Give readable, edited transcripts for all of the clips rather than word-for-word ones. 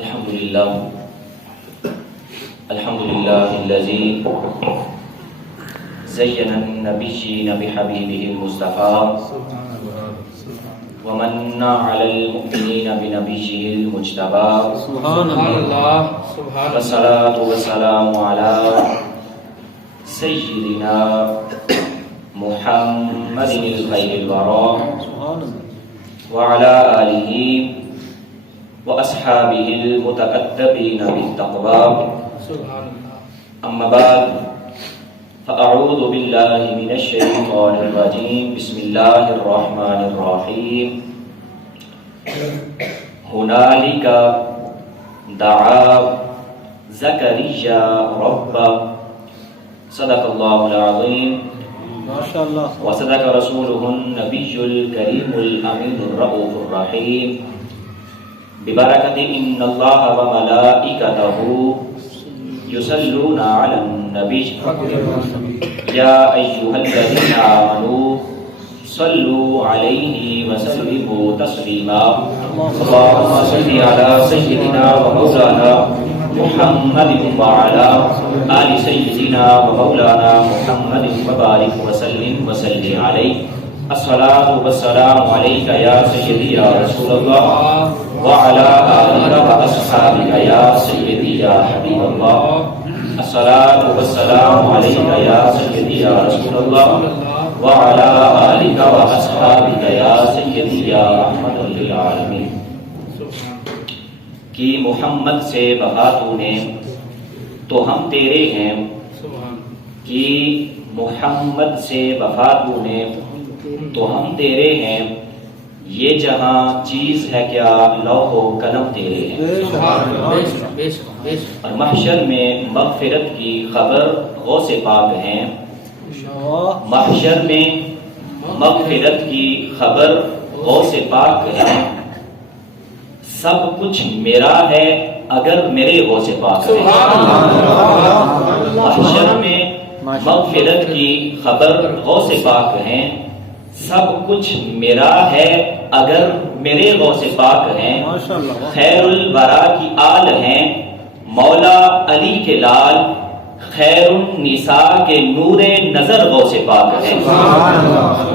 الحمد لله الذي زين النبيين بحبيبه المصطفى ومن على المؤمنين بنبيه المجتبى سبحان اللہ والصلاة والسلام على سيدنا محمد الخير الورى وعلى آله وأصحابه المتأدبين بالتقوى أما بعد فأعوذ بالله من الشيطان الرجيم بسم الله الرحمن الرحيم هنالك دعا زكريا ربه صدق الله العظيم ماشاءاللہ وصدق رسوله النبي الكريم الأمين الرؤوف الرحيم ببركة إن الله وملائكته يصلون على النبي يا أيها الذين آمنوا صلوا عليه وسلموا تسليما اللهم صل على سيدنا ومولانا محمد وعلى آل سيدنا ومولانا محمد وبارك وسلم عليه الصلاة والسلام عليك يا سيدي يا رسول الله وعلى آلك وأصحابك يا سيدي يا حبيب الله الصلاة والسلام عليك يا سيدي يا رسول الله وعلى آلك وأصحابك يا سيدي يا رحمة للعالمين کہ محمد سے وفا تو نے تو ہم تیرے ہیں کہ محمد سے وفا تو نے تو ہم تیرے ہیں یہ جہاں چیز ہے کیا لوح و قلم تیرے ہیں اور محشر میں مغفرت کی خبر غوث پاک ہیں محشر میں مغفرت کی خبر غوث پاک ہیں سب کچھ میرا ہے اگر میرے غوث پاک ہیں محشر میں مغفرت کی خبر غوث پاک ہیں سب کچھ میرا ہے اگر میرے غوث پاک ہیں خیر الورا کی آل ہیں مولا علی کے لال خیر النساء کے نور نظر غوث پاک ہیں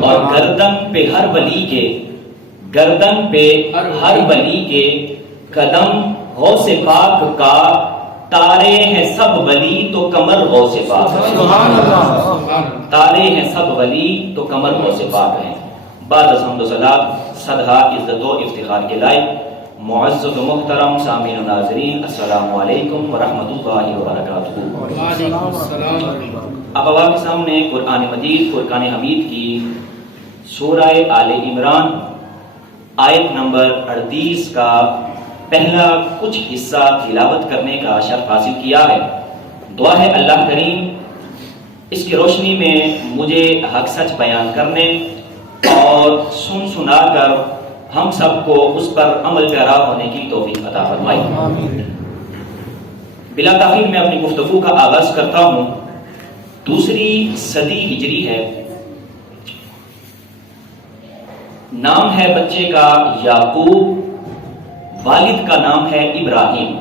اور گردن پہ ہر ولی کے قدم غوث پاک کا تارے ہیں سب ولی تو کمر غوث پاک ہے تارے ہیں سب ولی تو کمر غوث پاک ہے بعد از حمد و ثنا صدحہ عزت و افتخار کے لائق معزز و محترم سامعین و ناظرین السلام علیکم ورحمۃ اللہ وبرکاتہ۔ اب آپ کے سامنے قرآن مجید فرقان حمید کی سورہ آل عمران آیت نمبر 38 کا پہلا کچھ حصہ تلاوت کرنے کا شرف حاصل کیا ہے۔ دعا ہے اللہ کریم اس کی روشنی میں مجھے حق سچ بیان کرنے اور سنا کر ہم سب کو اس پر عمل پیرا ہونے کی توفیق عطا فرمائے۔ بلا تاخیر میں اپنی گفتگو کا آغاز کرتا ہوں۔ دوسری صدی ہجری ہے، نام ہے بچے کا یعقوب، والد کا نام ہے ابراہیم۔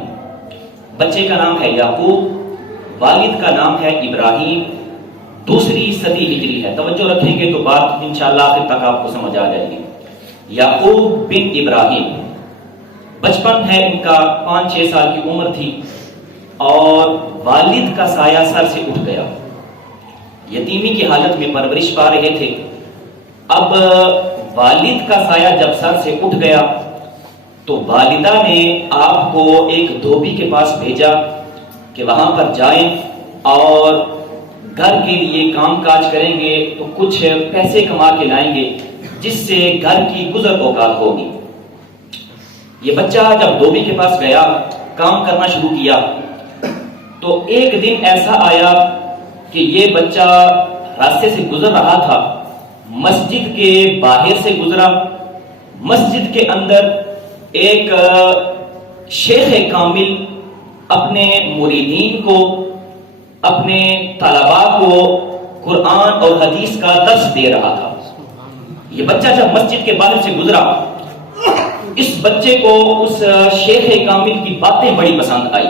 بچے کا نام ہے یعقوب، والد کا نام ہے ابراہیم۔ دوسری صدی ہجری ہے، توجہ رکھیں گے تو بات انشاءاللہ آخر تک آپ کو سمجھ آ جائے گی۔ یعقوب بن ابراہیم، بچپن ہے ان کا، 5-6 سال کی عمر تھی اور والد کا سایہ سر سے اٹھ گیا۔ یتیمی کی حالت میں پرورش پا رہے تھے۔ اب والد کا سایہ جب سر سے اٹھ گیا تو والدہ نے آپ کو ایک دھوبی کے پاس بھیجا کہ وہاں پر جائیں اور گھر کے لیے کام کاج کریں گے تو کچھ پیسے کما کے لائیں گے جس سے گھر کی گزر اوقات ہوگی۔ یہ بچہ جب دھوبی کے پاس گیا، کام کرنا شروع کیا تو ایک دن ایسا آیا کہ یہ بچہ راستے سے گزر رہا تھا، مسجد کے باہر سے گزرا۔ مسجد کے اندر ایک شیخ کامل اپنے مریدین کو، اپنے طلباء کو قرآن اور حدیث کا درس دے رہا تھا۔ یہ بچہ جب مسجد کے باہر سے گزرا اس بچے کو اس شیخ کامل کی باتیں بڑی پسند آئی،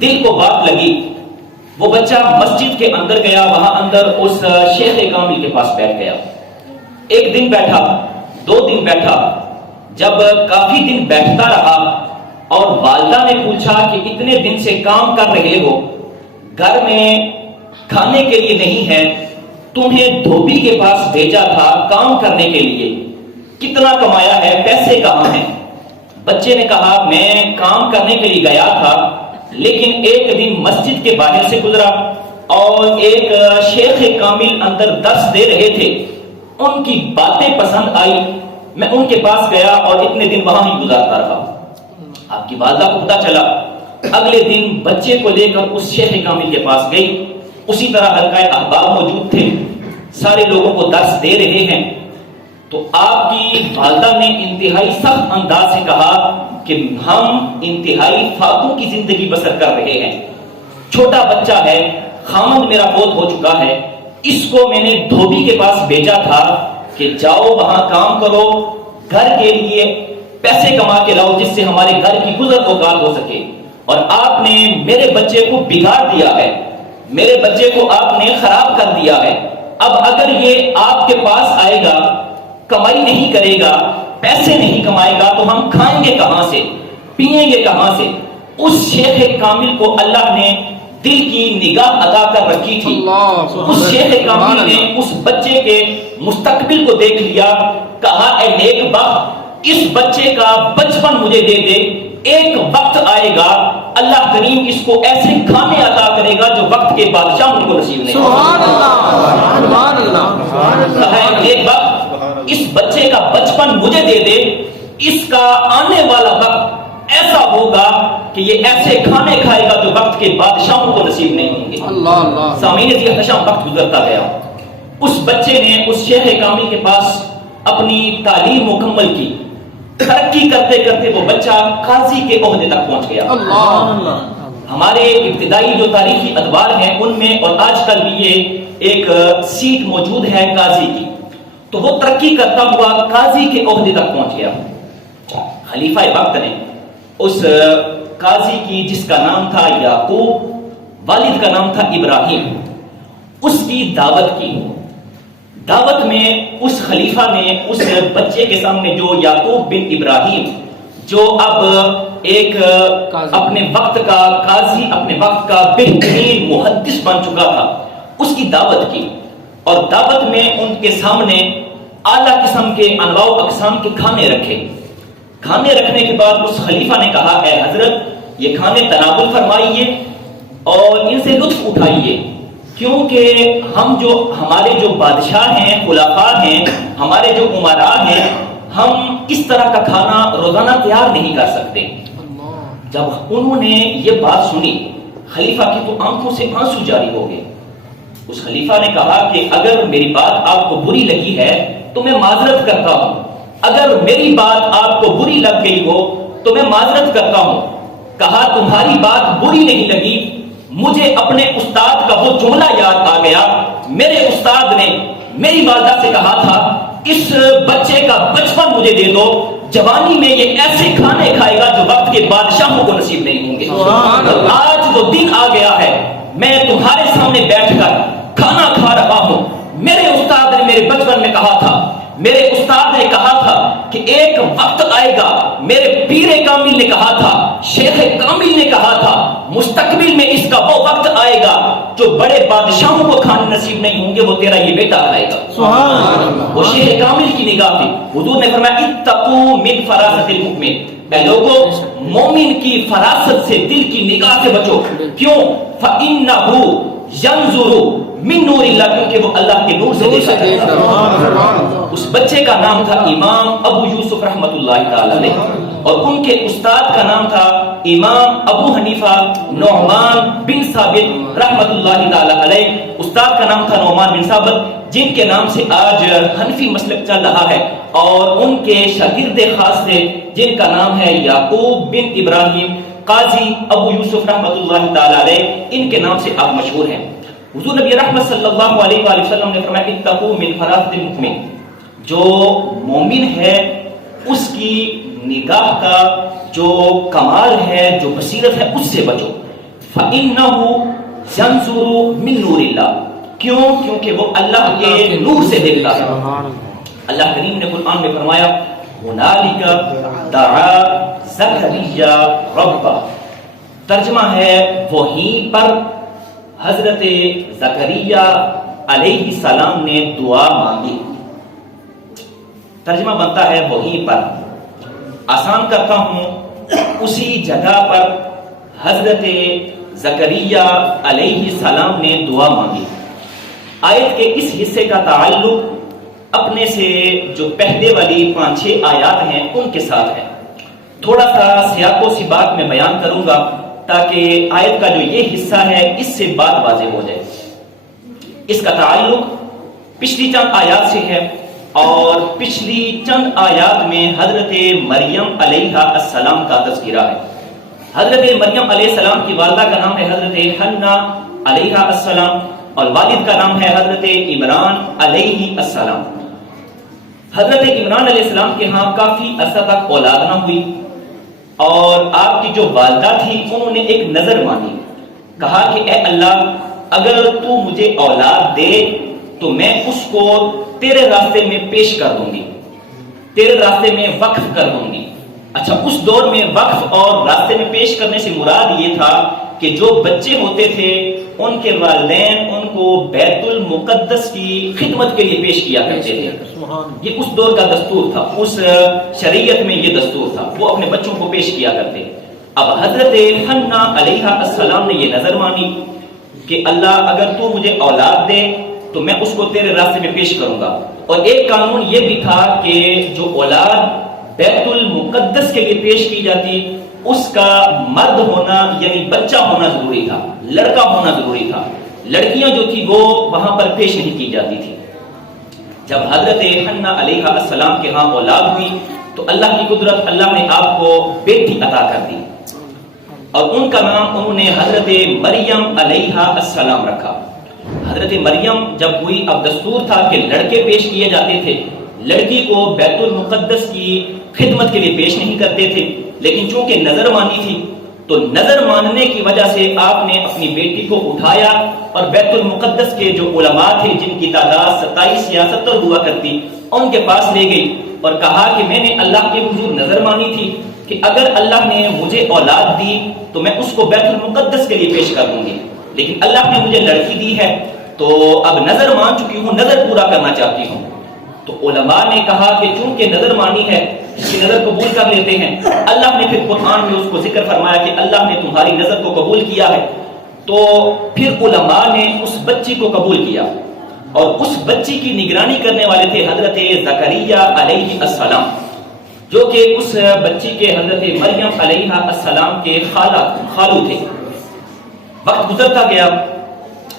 دل کو بات لگی. وہ بچہ مسجد کے اندر گیا، وہاں اندر اس شیخ کامل کے پاس بیٹھ گیا. ایک دن بیٹھا، 2 دن بیٹھا. جب کافی دن بیٹھتا رہا اور والدہ نے پوچھا کہ اتنے دن سے کام کر رہے ہو، گھر میں کھانے کے لیے نہیں ہے، تمہیں دھوبی کے پاس بھیجا تھا کام کرنے کے لیے، کتنا کمایا ہے، پیسے کہاں ہیں؟ بچے نے کہا میں کام کرنے کے لیے گیا تھا، لیکن ایک دن مسجد کے باہر سے گزرا اور ایک شیخ کامل اندر درس دے رہے تھے، ان کی باتیں پسند آئی، میں ان کے پاس گیا اور اتنے دن وہاں ہی گزارتا رہا. آپ کی والدہ کو پتہ چلا، اگلے دن بچے کو لے کر اس شیخ کامل کے پاس گئی. اسی طرح حلقہ احباب موجود تھے، سارے لوگوں کو درس دے رہے ہیں. تو آپ کی والدہ نے انتہائی سخت انداز سے کہا کہ ہم انتہائی فاتوں کی زندگی بسر کر رہے ہیں، چھوٹا بچہ ہے، خامد میرا فوت ہو چکا ہے، اس کو میں نے دھوبی کے پاس بھیجا تھا کہ جاؤ وہاں کام کرو، گھر کے لیے پیسے کما کے لاؤ جس سے ہمارے گھر کی گزر اوقات ہو سکے، اور آپ نے میرے بچے کو بگاڑ دیا ہے، میرے بچے کو آپ نے خراب کر دیا ہے. اب اگر یہ آپ کے پاس آئے گا، کمائی نہیں کرے گا، پیسے نہیں کمائے گا، تو ہم کھائیں گے کہاں سے، پیئیں گے کہاں سے؟ اس شیخ کامل کو اللہ نے دل کی نگاہ عطا کر رکھی تھی. اس شیخ کامل نے اس بچے کے مستقبل کو دیکھ لیا، کہا اے نیک بخت، اس بچے کا بچپن مجھے دے دے، ایک وقت آئے گا اللہ کریم اس کو ایسے کھانے عطا کرے گا جو وقت کے بادشاہوں کو نصیب نہیں. سبحان اللہ، سبحان اللہ. کہا اے نیک بخت، اس بچے کا بچپن مجھے دے دے، اس کا آنے والا وقت ایسا ہوگا کہ یہ ایسے کھانے کھائے گا جو وقت کے بادشاہوں کو نصیب نہیں ہوں گے. اللہ اللہ. سامعین عزیز، احتشام وقت گزرتا گیا. اس بچے نے اس شیخ کامل کے پاس اپنی تعلیم مکمل کی، ترقی کرتے کرتے وہ بچہ قاضی کے عہدے تک پہنچ گیا. اللہ. ہمارے ابتدائی جو تاریخی ادوار ہیں ان میں اور آج کل بھی یہ ایک سیٹ موجود ہے قاضی کی. تو وہ ترقی کرتا ہوا قاضی کے عہدے تک پہنچ گیا. خلیفہ وقت نے اس قاضی کی، جس کا نام تھا یعقوب، والد کا نام تھا ابراہیم، اس کی دعوت کی. دعوت میں اس خلیفہ نے اس بچے کے سامنے جو یعقوب بن ابراہیم، جو اب ایک اپنے وقت کا قاضی، اپنے وقت کا بہترین محدث بن چکا تھا، اس کی دعوت کی. اور دعوت میں ان کے سامنے اعلیٰ قسم کے انواع و اقسام کے کھانے رکھے. کھانے رکھنے کے بعد اس خلیفہ نے کہا اے حضرت، یہ کھانے تناول فرمائیے اور ان سے لطف اٹھائیے، کیونکہ ہمارے جو بادشاہ ہیں، خلفاء ہیں، ہمارے جو امراء ہیں، ہم اس طرح کا کھانا روزانہ تیار نہیں کر سکتے. جب انہوں نے یہ بات سنی، خلیفہ کی تو آنکھوں سے آنسو جاری ہو گئے. اس خلیفہ نے کہا کہ اگر میری بات آپ کو بری لگی ہے تو میں معذرت کرتا ہوں، اگر میری بات آپ کو بری لگ گئی ہو تو میں معذرت کرتا ہوں. کہا تمہاری بات بری نہیں لگی، مجھے اپنے استاد کا وہ جملہ یاد آ گیا. میرے استاد نے میری والدہ سے کہا تھا اس بچے کا بچپن مجھے دے دو، جوانی میں یہ ایسے کھانے کھائے گا جو وقت کے بادشاہوں کو نصیب نہیں ہوں گے. آج وہ دن آ گیا ہے، میں تمہارے سامنے بیٹھ کر کھانا کھا رہا ہوں. میرے استاد نے میرے بچپن میں کہا تھا، میرے استاد نے کہا تھا کہ ایک وقت آئے گا، میرے پیر کامل نے کہا تھا، شیخ کامل نے کہا تھا، مستقبل میں اس کا وہ وقت آئے گا جو بڑے بادشاہوں کو کھانے نصیب نہیں ہوں گے، وہ تیرا یہ بیٹا کھائے گا. سبحان اللہ. وہ شیخ کامل کی نگاہ تھی. حضور نے فرمایا اتقوا من فراست المؤمن، اے لوگوں مومن کی فراست سے، دل کی نگاہ سے بچو. کیوں؟ فإنہ ينظر من نور اللہ، کیونکہ وہ اللہ کے نور سے دیکھا کرتا ہے. اس بچے کا نام تھا امام ابو یوسف رحمت اللہ تعالی علیہ، اور ان کے استاد کا نام تھا امام ابو حنیفہ نعمان بن ثابت رحمت اللہ تعالی علیہ. استاد کا نام تھا نعمان بن ثابت، جن کے نام سے آج حنفی مسلک چل رہا ہے، اور ان کے شاگرد خاص تھے جن کا نام ہے یعقوب بن ابراہیم. قاضی ابو یوسف رحمت اللہ تعالی علیہ، ان کے نام سے آپ مشہور ہیں. حضور نبی رحمت صلی اللہ علیہ وآلہ وسلم نے فرمایا اتقوا من فراست المؤمن، جو مومن ہے اس کی نگاہ کا جو کمال ہے، جو بصیرت ہے، اس سے بچو. فَإِنَّهُ يَنْظُرُ مِن نُورِ اللَّهِ، کیوں؟ کیونکہ وہ اللہ کے نور سے دیکھتا ہے. اللہ کریم نے قرآن میں فرمایا هُنَالِكَ دَعَا زَكَرِيَّا رَبَّهُ، ترجمہ ہے وہیں پر حضرت زکریا علیہ السلام نے دعا مانگی. ترجمہ بنتا ہے وہیں پر، آسان کرتا ہوں، اسی جگہ پر حضرت زکریا علیہ السلام نے دعا مانگی. آیت کے اس حصے کا تعلق اپنے سے جو پہلے والی 5-6 آیات ہیں ان کے ساتھ ہے. تھوڑا سا سیاق و سباق میں بیان کروں گا تاکہ آیت کا جو یہ حصہ ہے اس سے بات واضح ہو جائے. اس کا تعلق پچھلی چند آیات سے ہے، اور پچھلی چند آیات میں حضرت مریم علیہ السلام کا تذکرہ ہے. حضرت مریم علیہ السلام کی والدہ کا نام ہے حضرت حنا علیہ السلام، اور والد کا نام ہے حضرت عمران علیہ السلام. حضرت عمران علیہ السلام کے ہاں کافی عرصہ تک اولاد نہ ہوئی، اور آپ کی جو والدہ تھی انہوں نے ایک نظر مانی، کہا کہ اے اللہ اگر تو مجھے اولاد دے تو میں اس کو تیرے راستے میں پیش کر دوں گی، تیرے راستے میں وقف کر دوں گی. اچھا، اس دور میں وقف اور راستے میں پیش کرنے سے مراد یہ تھا کہ جو بچے ہوتے تھے ان کے والدین ان کو بیت المقدس کی خدمت کے لیے پیش کیا کرتے تھے. یہ اس دور کا دستور تھا، اس شریعت میں یہ دستور تھا، وہ اپنے بچوں کو پیش کیا کرتے. اب حضرت حنا علیہ السلام نے یہ نظر مانی کہ اللہ اگر تو مجھے اولاد دے تو میں اس کو تیرے راستے میں پیش کروں گا. اور ایک قانون یہ بھی تھا کہ جو اولاد بیت المقدس کے لیے پیش کی جاتی اس کا مرد ہونا یعنی بچہ ہونا ضروری تھا، لڑکا ہونا ضروری تھا. لڑکیاں جو تھی وہ وہاں پر پیش نہیں کی جاتی تھی. جب حضرت حنا علیہ السلام کے ہاں اولاد ہوئی تو اللہ کی قدرت، اللہ نے آپ کو بیٹی عطا کر دی، اور ان کا نام انہوں نے حضرت مریم علیہ السلام رکھا. حضرت مریم جب ہوئی، اب دستور تھا کہ لڑکے پیش کیے جاتے تھے، لڑکی کو بیت المقدس کی خدمت کے لیے پیش نہیں کرتے تھے. لیکن چونکہ نظر مانی تھی تو نظر ماننے کی وجہ سے آپ نے اپنی بیٹی کو اٹھایا اور بیت المقدس کے جو علماء تھے جن کی تعداد 27 یا 70 ہوا کرتی، ان کے پاس لے گئی اور کہا کہ میں نے اللہ کے حضور نظر مانی تھی کہ اگر اللہ نے مجھے اولاد دی تو میں اس کو بیت المقدس کے لیے پیش کر دوں گی، لیکن اللہ نے مجھے لڑکی دی ہے تو اب نظر مان چکی ہوں، نظر پورا کرنا چاہتی ہوں. تو علماء نے کہا کہ چونکہ نظر مانی ہے اس کی نظر قبول کر لیتے ہیں. اللہ نے پھر قرآن میں اس کو ذکر فرمایا کہ اللہ نے تمہاری نظر کو قبول کیا ہے. تو پھر علماء نے اس بچی کو قبول کیا، اور اس بچی کی نگرانی کرنے والے تھے حضرت زکریا علیہ السلام، جو کہ اس بچی کے حضرت مریم علیہ السلام کے خالو تھے. وقت گزرتا گیا،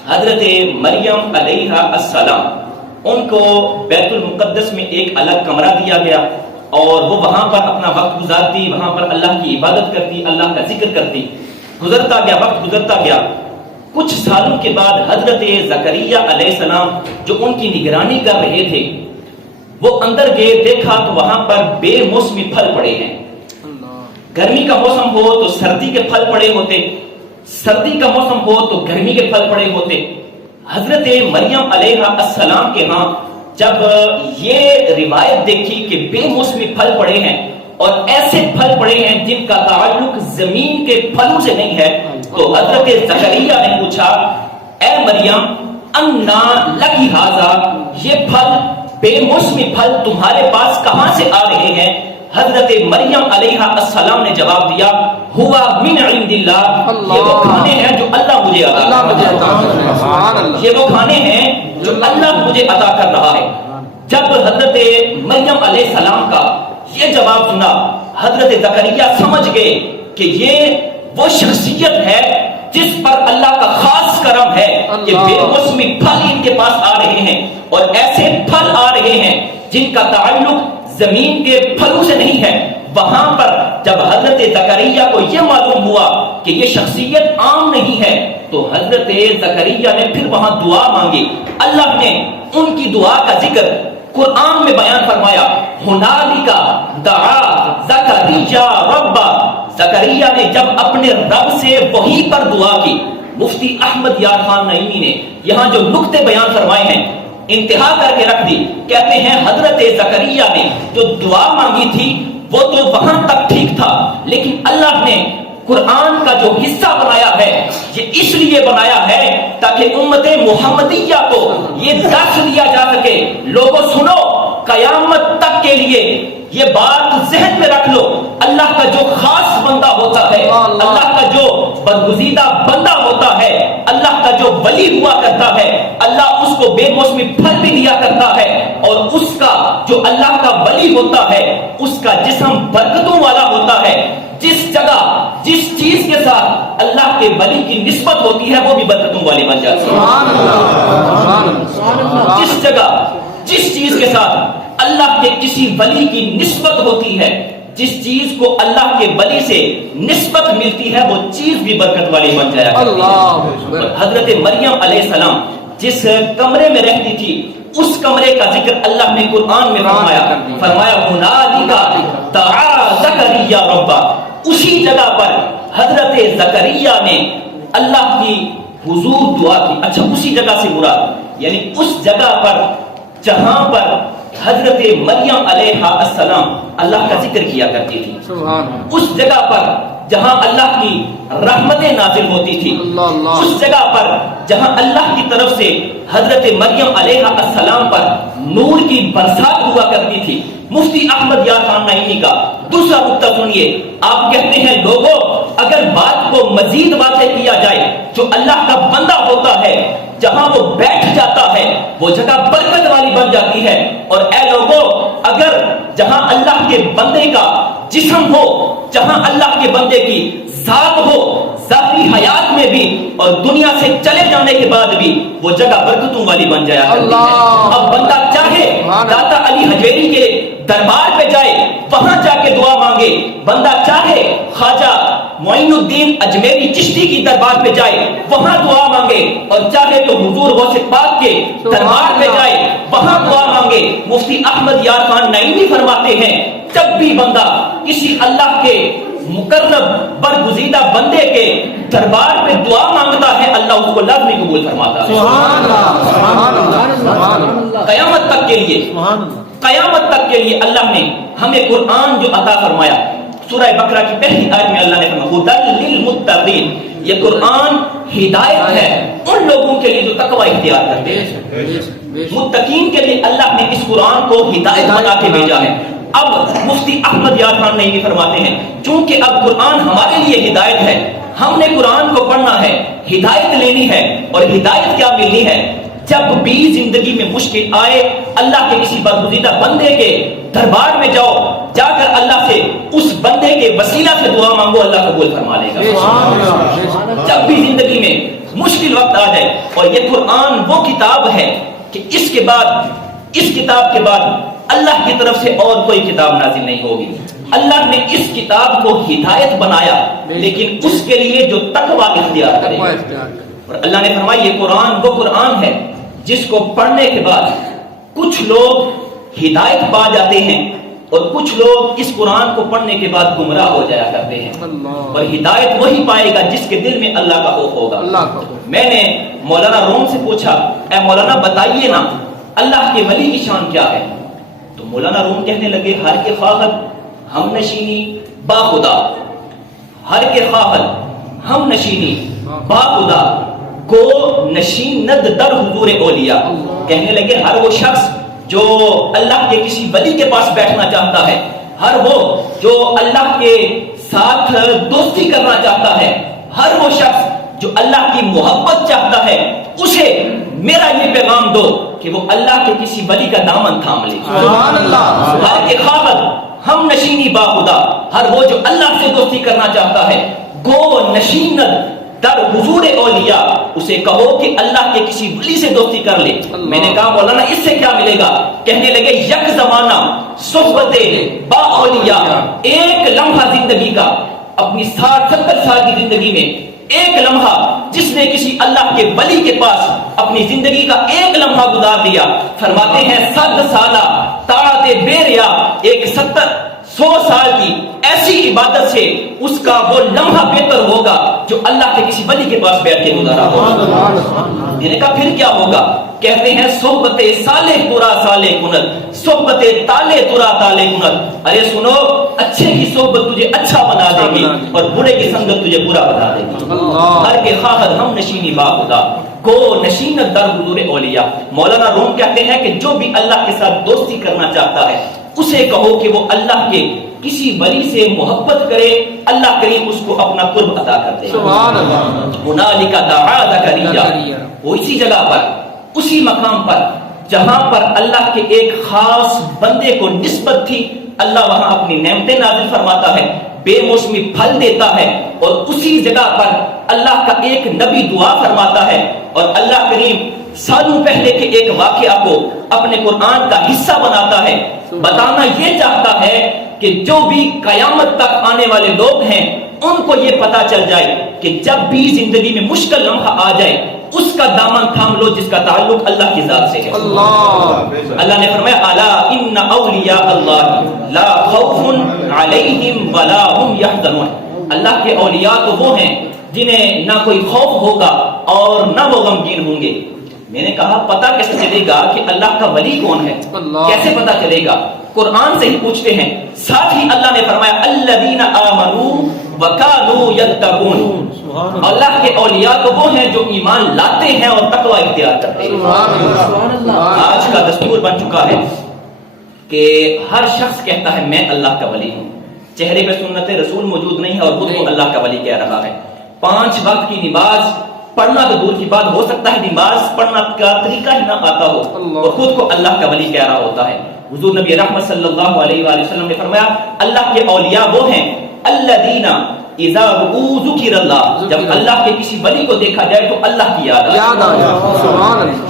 حضرت مریم علیہ السلام ان کو بیت المقدس میں ایک الگ کمرہ دیا گیا، اور وہ وہاں پر اپنا وقت گزارتی، وہاں پر اللہ کی عبادت کرتی، اللہ کا ذکر کرتی. گزرتا گیا، وقت گزرتا گیا. کچھ سالوں کے بعد حضرت زکریا علیہ السلام جو ان کی نگرانی کر رہے تھے وہ اندر گئے، دیکھا تو وہاں پر بے موسمی پھل پڑے ہیں. گرمی کا موسم ہو تو سردی کے پھل پڑے ہوتے، سردی کا موسم ہو تو گرمی کے پھل پڑے ہوتے. حضرت مریم علیہ السلام کے ہاں جب یہ روایت دیکھی کہ بے موسمی پھل پڑے ہیں اور ایسے پھل پڑے ہیں جن کا تعلق زمین کے پھلوں سے نہیں ہے، تو حضرت زکریا نے پوچھا اے مریم انا لکی ھذا، یہ پھل بے موسمی پھل تمہارے پاس کہاں سے آ رہے ہیں؟ حضرت مریم علیہ السلام نے جواب دیا ہوا من عند اللہ، یہ وہ کھانے ہیں جو اللہ مجھے عطا کر رہا ہے، یہ وہ کھانے ہیں جو اللہ مجھے عطا کر رہا ہے. جب حضرت مریم علیہ السلام کا یہ جواب سنا، حضرت زکریا سمجھ گئے کہ یہ وہ شخصیت ہے جس پر اللہ کا خاص کرم ہے کہ بے موسمی پھل ان کے پاس آ رہے ہیں، اور ایسے پھل آ رہے ہیں جن کا تعلق زمین کے پھلوں سے نہیں ہے. وہاں پر جب حضرت زکریا کو یہ معلوم ہوا کہ یہ شخصیت عام نہیں ہے تو حضرت زکریا نے پھر وہاں دعا مانگی. اللہ نے ان کی دعا کا ذکر قرآن میں بیان فرمایا ہنالک دعا زکریا ربا، زکریا نے جب اپنے رب سے وہی پر دعا کی. مفتی احمد یار خان نعیمی نے یہاں جو نقطے بیان فرمائے ہیں انتہا کر کے رکھ دی. کہتے ہیں حضرت زکریا نے جو دعا مانگی تھی وہ تو وہاں تک ٹھیک تھا، لیکن اللہ نے قرآن کا جو حصہ بنایا ہے یہ اس لیے بنایا ہے تاکہ امت محمدیہ کو یہ درس دیا جا سکے. لوگوں سنو، قیامت تک کے لیے یہ بات ذہن میں رکھ لو، اللہ کا جو خاص بندہ ہوتا ہے، اللہ کا جو برگزیدہ بندہ ہوتا ہے، اللہ کا جو ولی ہوا کرتا ہے، اللہ اس کو بے موسمی پھل بھی دیا کرتا ہے، اور اس کا جو اللہ کا ولی ہوتا ہے اس کا جسم برکتوں والا ہوتا ہے. جس جگہ جس چیز کے ساتھ اللہ کے ولی کی نسبت ہوتی ہے وہ بھی برکتوں والی بن جاتی ہے. جس جگہ جس چیز کے ساتھ اللہ کے کسی ولی کی نسبت ہوتی ہے، جس چیز کو اللہ کے ولی سے نسبت ملتی ہے وہ چیز بھی برکت والی بن جایا کرتی ہے. حضرت مریم علیہ السلام جس کمرے میں رہتی تھی اس کمرے کا ذکر اللہ نے قرآن میں فرمایا ہنالک دعا زکریا ربا. اسی جگہ پر حضرت زکریا نے اللہ کی حضور دعا کی. اچھا، اسی جگہ سے مراد یعنی اس جگہ پر جہاں پر حضرت مریم علیہ السلام اللہ کا ذکر کیا کرتی تھی، اس جگہ پر جہاں اللہ کی رحمتیں نازل ہوتی تھی، اس جگہ پر جہاں اللہ کی طرف سے حضرت مریم علیہ السلام پر نور کی برسات ہوا کرتی تھی. مفتی احمد یار خان نعیمی کا دوسرا نقطہ سنیے. آپ کہتے ہیں لوگوں اگر بات کو مزید واضح کیا جائے، جو اللہ کا بندہ ہوتا ہے جہاں وہ بیٹھ جاتا ہے وہ جگہ برکت والی بن جاتی ہے. اور اے لوگوں اگر جہاں اللہ کے بندے کا جسم ہو، جہاں اللہ کے بندے کی ذات ہو، ذاتی حیات میں بھی اور دنیا سے چلے جانے کے بعد بھی وہ جگہ برکتوں والی بن جایا کرتی ہے. اب بندہ چاہے داتا علی حجویری کے دربار پہ جائے وہاں جا کے دعا مانگے، بندہ چاہے خواجہ معین الدین اجمیری چشتی کی دربار پہ جائے وہاں دعا مانگے، اور چاہے تو حضور غوث پاک کے دربار پہ جائے وہاں دعا مانگے. مفتی احمد یار خان نعیمی فرماتے ہیں جب بھی بندہ کسی اللہ کے مقرب برگزیدہ بندے کے دربار پہ دعا مانگتا ہے اللہ اس کو لازمی قبول فرماتا ہے. قیامت تک کے لیے قیامت تک کے لیے اللہ نے ہمیں قرآن جو عطا فرمایا، سورہ بقرہ کی پہلی آیت میں اللہ نے فرمایا ہدی للمتقین، یہ قرآن ہدایت ہے ان لوگوں کے لیے جو تقوی اختیار کرتے ہیں. متقین کے لیے اللہ نے اس قرآن کو ہدایت بنا کے بھیجا ہے. اب مفتی احمد یار خان نعیمی فرماتے ہیں چونکہ اب قرآن ہمارے لیے ہدایت ہے، ہم نے قرآن کو پڑھنا ہے، ہدایت لینی ہے. اور ہدایت کیا ملنی ہے؟ جب بھی زندگی میں مشکل آئے اللہ کے کسی برگزیدہ بندے کے دربار میں جاؤ، جا کر اللہ سے اس بندے کے وسیلہ سے دعا مانگو، اللہ قبول فرما لے گا. جب بھی زندگی میں مشکل وقت آ جائے. اور یہ قرآن وہ کتاب ہے کہ اس کتاب کے بعد اللہ کی طرف سے اور کوئی کتاب نازل نہیں ہوگی. اللہ نے اس کتاب کو ہدایت بنایا لیکن اس کے لیے جو تقوی اختیار کرے. اور اللہ نے فرمایا یہ قرآن وہ قرآن ہے جس کو پڑھنے کے بعد کچھ لوگ ہدایت پا جاتے ہیں اور کچھ لوگ اس قرآن کو پڑھنے کے بعد گمراہ ہو جایا کرتے ہیں. اور ہدایت وہی پائے گا جس کے دل میں اللہ کا خوف ہوگا. میں نے مولانا روم سے پوچھا اے مولانا بتائیے نا اللہ کے ولی کی شان کیا ہے؟ تو مولانا روم کہنے لگے ہر کے خواہد ہم نشینی با خدا، ہر کے خواہد ہم نشینی با خدا کو نشیند در حضور اولیاء. کہنے لگے ہر وہ شخص جو اللہ کے کسی ولی کے پاس بیٹھنا چاہتا ہے، ہر وہ جو اللہ کے ساتھ دوستی کرنا چاہتا ہے، ہر وہ شخص جو اللہ کی محبت چاہتا ہے، اسے میرا یہ پیغام دو کہ وہ اللہ کے کسی ولی کا دامن تھام لے. سبحان اللہ. ہر کے خواہد ہم نشینی با خدا، ہر وہ جو اللہ سے دوستی کرنا چاہتا ہے، گو نشیند در حضور اولیاء، اسے کہو کہ اللہ کے کسی ولی سے دوستی کر لے. میں نے کہا مولانا اس سے کیا ملے گا؟ کہنے لگے یک زمانہ صحبت با اولیاء، ایک لمحہ زندگی کا اپنی 60-70 سال کی زندگی میں ایک لمحہ جس نے کسی اللہ کے ولی کے پاس اپنی زندگی کا ایک لمحہ گزار دیا، فرماتے ہیں 100 سالہ طاعت بے ریا، ایک 100 سال کی ایسی عبادت سے اس کا وہ لمحہ بہتر ہوگا جو اللہ کے کسی ولی کے پاس بیٹھ کے گزارا ہوگا۔ میں نے کہا پھر کیا ہوگا؟ کہتے ہیں صحبت صالح ترا صالح کند، صحبت تالے ترا تالے کند۔ ارے سنو، اچھے کی صحبت تجھے اچھا بنا دے گی اور برے کی سنگت تجھے برا بنا دے گی۔ ہر کے خواہد ہم نشینی با خدا کو نشینت در حضور اولیاء۔ مولانا روم کہتے ہیں کہ جو بھی اللہ کے ساتھ دوستی کرنا چاہتا ہے اسے کہو کہ وہ اللہ کے کسی ولی سے محبت کرے، اللہ کریم اس کو اپنا قرب عطا کر دے۔ سبحان اللہ۔ ہنالک دعا زکریا، وہ اسی جگہ پر، اسی مقام پر جہاں پر اللہ کے ایک خاص بندے کو نسبت تھی، اللہ وہاں اپنی نعمتیں نازل فرماتا ہے، بے موسمی پھل دیتا ہے، اور اسی جگہ پر اللہ کا ایک نبی دعا فرماتا ہے، اور اللہ کریم سالوں پہلے کے ایک واقعہ کو اپنے قرآن کا حصہ بناتا ہے، بتانا یہ چاہتا ہے کہ جو بھی قیامت تک آنے والے لوگ ہیں ان کو یہ پتا چل جائے کہ جب بھی زندگی میں مشکل لمحہ آ جائے اس کا دامن تھام لو جس کا تعلق اللہ کی ذات سے ہے۔ اللہ نے فرمایا الا ان اولیاء اللہ لا خوف علیہم ولا هم يحزنون، اللہ کے اولیاء تو وہ ہیں جنہیں نہ کوئی خوف ہوگا اور نہ وہ غمگین ہوں گے۔ میں نے کہا پتہ کیسے چلے گا کہ اللہ کا ولی کون ہے؟ کیسے پتہ چلے گا؟ قرآن سے ہی پوچھتے ہیں۔ ساتھ ہی اللہ نے فرمایا الذین آمنوا وکانوا یتقون، اللہ کے اولیاء تو وہ ہیں جو ایمان لاتے ہیں اور تقوی اختیار کرتے ہیں۔ آج کا دستور بن چکا ہے کہ ہر شخص کہتا ہے میں اللہ کا ولی ہوں، چہرے پہ سنت رسول موجود نہیں ہے اور خود کو اللہ کا ولی کہہ رہا ہے۔ 5 وقت کی نماز پڑھنا تو دور کی بات، ہو سکتا ہے نماز پڑھنا کا طریقہ ہی نہ آتا ہو اور خود کو اللہ کا ولی کہہ رہا ہوتا ہے۔ حضور نبی رحمت صلی اللہ علیہ وآلہ وسلم نے فرمایا اللہ کے اولیاء وہ ہیں الذین اذا رؤوا ذکر اللہ، جب اللہ کے کسی ولی کو دیکھا جائے تو اللہ کی یاد آئے۔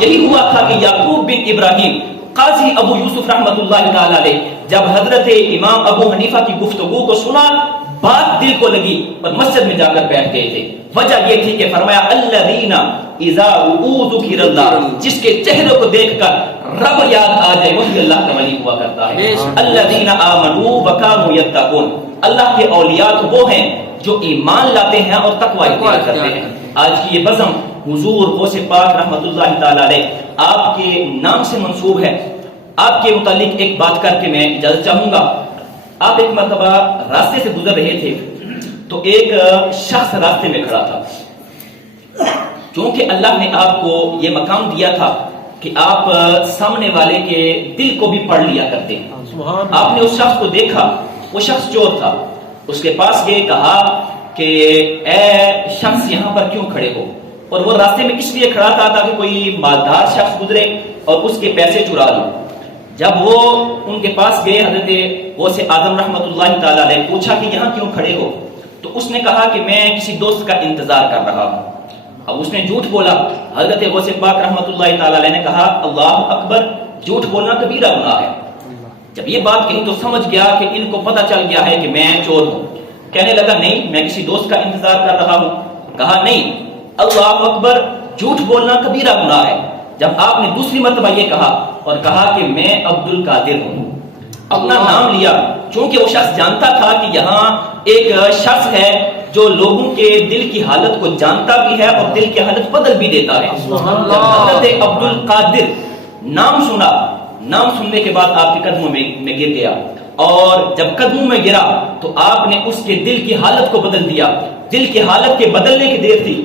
یہی ہوا تھا کہ یعقوب بن ابراہیم قاضی ابو یوسف رحمت اللہ تعالی علیہ جب حضرت امام ابو حنیفہ کی گفتگو کو سنا بات دل کو لگی اور مسجد میں جا کر بیٹھ گئے تھے۔ وجہ یہ تھی کہ فرمایا الذین اذا رؤوا ذکر اللہ، جس کے چہرے کو دیکھ کر رب یاد آ جائے وہی اللہ کا ولی ہوا کرتا ہے۔ الذین آمنوا وکانوا یتقون، اللہ کے اولیاء تو وہ ہیں جو ایمان لاتے ہیں اور تقوی اختیار کرتے ہیں۔ آج کی یہ بزم حضور غوث پاک رحمت اللہ تعالی علیہ آپ کے نام سے منسوب ہے۔ آپ کے متعلق ایک بات کر کے میں اجازت چاہوں گا۔ آپ ایک مرتبہ راستے سے گزر رہے تھے تو ایک شخص راستے میں کھڑا تھا، چونکہ اللہ نے آپ کو یہ مقام دیا تھا کہ آپ سامنے والے کے دل کو بھی پڑھ لیا کرتے ہیں۔ آپ نے اس شخص کو دیکھا، وہ شخص چور تھا، اس کے پاس گئے، کہا کہ اے شخص یہاں پر کیوں کھڑے ہو؟ اور وہ راستے میں اس لیے کھڑا تھا تاکہ کوئی مالدار شخص گزرے اور اس کے پیسے چرا لو۔ جب وہ ان کے پاس گئے حضرت غوث اعظم رحمت اللہ تعالی علیہ پوچھا کہ یہاں کیوں کھڑے ہو؟ تو اس نے کہا کہ میں کسی دوست کا انتظار کر رہا ہوں۔ اب اس نے جھوٹ بولا۔ حضرت غوث پاک رحمت اللہ تعالی علیہ نے کہا اللہ اکبر، جھوٹ بولنا کبیرہ گناہ ہے۔ جب یہ بات کہی تو سمجھ گیا کہ ان کو پتہ چل گیا ہے کہ میں چور ہوں۔ کہنے لگا نہیں، میں کسی دوست کا انتظار کر رہا ہوں۔ کہا نہیں، اللہ اکبر، جھوٹ بولنا کبیرہ گناہ ہے۔ جب آپ نے دوسری مرتبہ یہ کہا اور کہا کہ میں عبد القادر ہوں، اپنا نام لیا، چونکہ وہ شخص جانتا تھا کہ یہاں ایک شخص ہے جو لوگوں کے دل کی حالت کو جانتا بھی ہے اور دل کی حالت بدل بھی دیتا ہے۔ جب حضرت عبد القادر نام سنا، نام سننے کے بعد آپ کے قدموں میں گر گیا، اور جب قدموں میں گرا تو آپ نے اس کے دل کی حالت کو بدل دیا۔ دل کی حالت کے بدلنے کی دیر تھی۔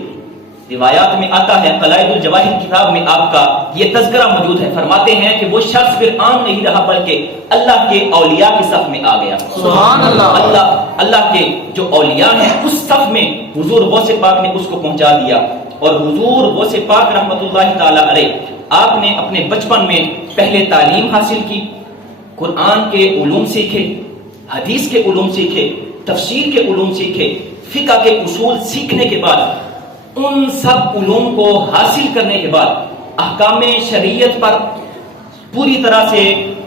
روایات میں آتا ہے، قلائد الجواہر کتاب میں آپ کا یہ تذکرہ موجود ہے، فرماتے ہیں کہ وہ شخص پھر عام نہیں رہا بلکہ اللہ کے اولیاء کی صف میں آ گیا۔ سبحان اللہ۔ اللہ کے جو اولیاء ہیں اس صف میں حضور غوث پاک نے اس کو پہنچا دیا۔ اور حضور غوث پاک رحمت اللہ تعالی علیہ آپ نے اپنے بچپن میں پہلے تعلیم حاصل کی، قرآن کے علوم سیکھے، حدیث کے علوم سیکھے، تفسیر کے علوم سیکھے، فقہ کے اصول سیکھنے کے بعد ان سب علوم کو حاصل کرنے کے بعد احکام شریعت پر پوری طرح سے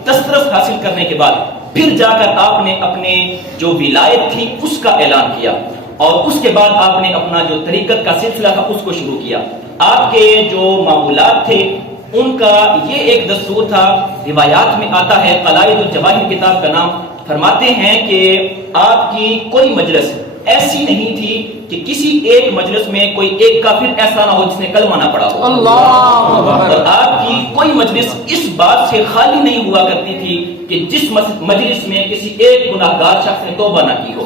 دسترس حاصل کرنے کے بعد پھر جا کر آپ نے اپنے جو ولایت تھی اس کا اعلان کیا۔ اور اس کے بعد آپ نے اپنا جو طریقت کا سلسلہ تھا اس کو شروع کیا. آپ کے جو معمولات تھے ان کا یہ ایک دستور تھا. روایات میں آتا ہے، قلائد الجواہر کتاب کا نام، فرماتے ہیں کہ آپ کی کوئی مجلس ایسی نہیں تھی کہ کسی ایک مجلس میں کوئی ایک کافر ایسا نہ ہو جس نے کلمہ نہ پڑھا ہو. اور آپ کی کوئی مجلس اس بات سے خالی نہیں ہوا کرتی تھی کہ جس مجلس میں کسی ایک گناہگار شخص نے توبہ نہ کی ہو.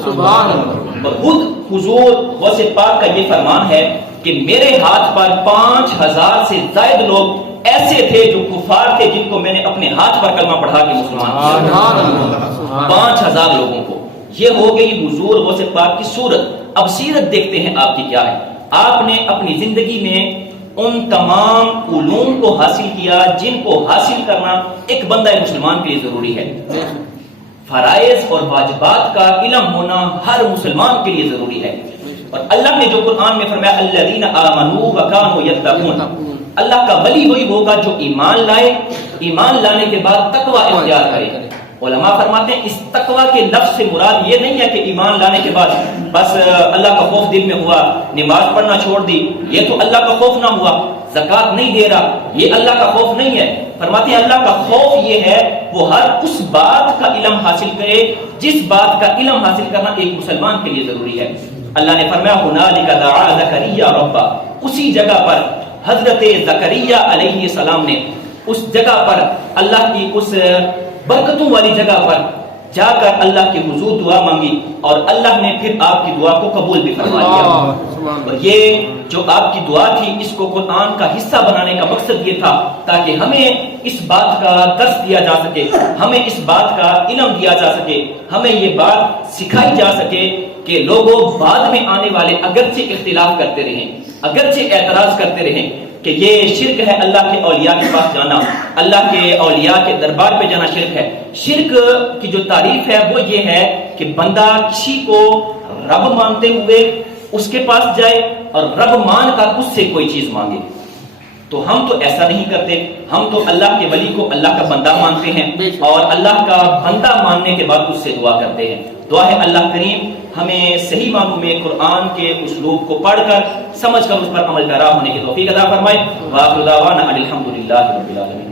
اور خود حضور غوث پاک کا یہ فرمان ہے کہ میرے ہاتھ پر 5000 سے زائد لوگ ایسے تھے جو کفار تھے جن کو میں نے اپنے ہاتھ پر کلمہ پڑھا کے مسلمان کیا. 5000 لوگوں کو. یہ ہو گئی حضور غوث پاک کی صورت. اب سیرت دیکھتے ہیں آپ کی کیا ہے. آپ نے اپنی زندگی میں ان تمام علوم کو حاصل کیا جن کو حاصل کرنا ایک بندہ مسلمان کے لیے ضروری ہے. فرائض اور واجبات کا علم ہونا ہر مسلمان کے لیے ضروری ہے. اور اللہ نے جو قرآن میں فرمایا الذین آمنوا وکانوا یتقون، اللہ کا ولی وہی ہوگا جو ایمان لائے، ایمان لانے کے بعد تقوی اختیار کرے. علماء فرماتے ہیں اس تقوی کے لفظ سے مراد یہ نہیں ہے کہ ایمان لانے کے بعد بس اللہ کا خوف دل میں ہوا، نماز پڑھنا چھوڑ دی، یہ تو اللہ کا خوف نہ ہوا. زکوٰۃ نہیں دے رہا، یہ اللہ کا خوف نہیں ہے. فرماتے ہیں اللہ کا خوف یہ ہے وہ ہر اس بات کا علم حاصل کرے جس بات کا علم حاصل کرنا ایک مسلمان کے لیے ضروری ہے. اللہ نے فرمایا ہنالک دعا زکریا ربہ، اسی جگہ پر حضرت زکریا علیہ السلام نے اس جگہ پر اللہ کی اس برکتوں والی جگہ پر جا کر اللہ کے حضور دعا مانگی اور اللہ نے پھر آپ کی دعا کو قبول بھی فرما لیا. اور یہ جو آپ کی دعا تھی اس کو قرآن کا حصہ بنانے کا مقصد یہ تھا تاکہ ہمیں اس بات کا درس دیا جا سکے، ہمیں اس بات کا علم دیا جا سکے، ہمیں یہ بات سکھائی جا سکے کہ لوگوں بعد میں آنے والے اگرچہ اختلاف کرتے رہیں، اگرچہ اعتراض کرتے رہیں کہ یہ شرک ہے، اللہ کے اولیاء کے پاس جانا، اللہ کے اولیاء کے دربار پہ جانا شرک ہے. شرک کی جو تعریف ہے وہ یہ ہے کہ بندہ کسی کو رب مانتے ہوئے اس کے پاس جائے اور رب مان کر اس سے کوئی چیز مانگے. تو ہم تو ایسا نہیں کرتے، ہم تو اللہ کے ولی کو اللہ کا بندہ مانتے ہیں اور اللہ کا بندہ ماننے کے بعد اس سے دعا کرتے ہیں. دعا ہے اللہ کریم ہمیں صحیح معنوں میں قرآن کے اسلوب کو پڑھ کر سمجھ کر اس پر عمل پیرا ہونے کی توفیق عطا فرمائے. وآخر دعوانا الحمدللہ رب العالمین.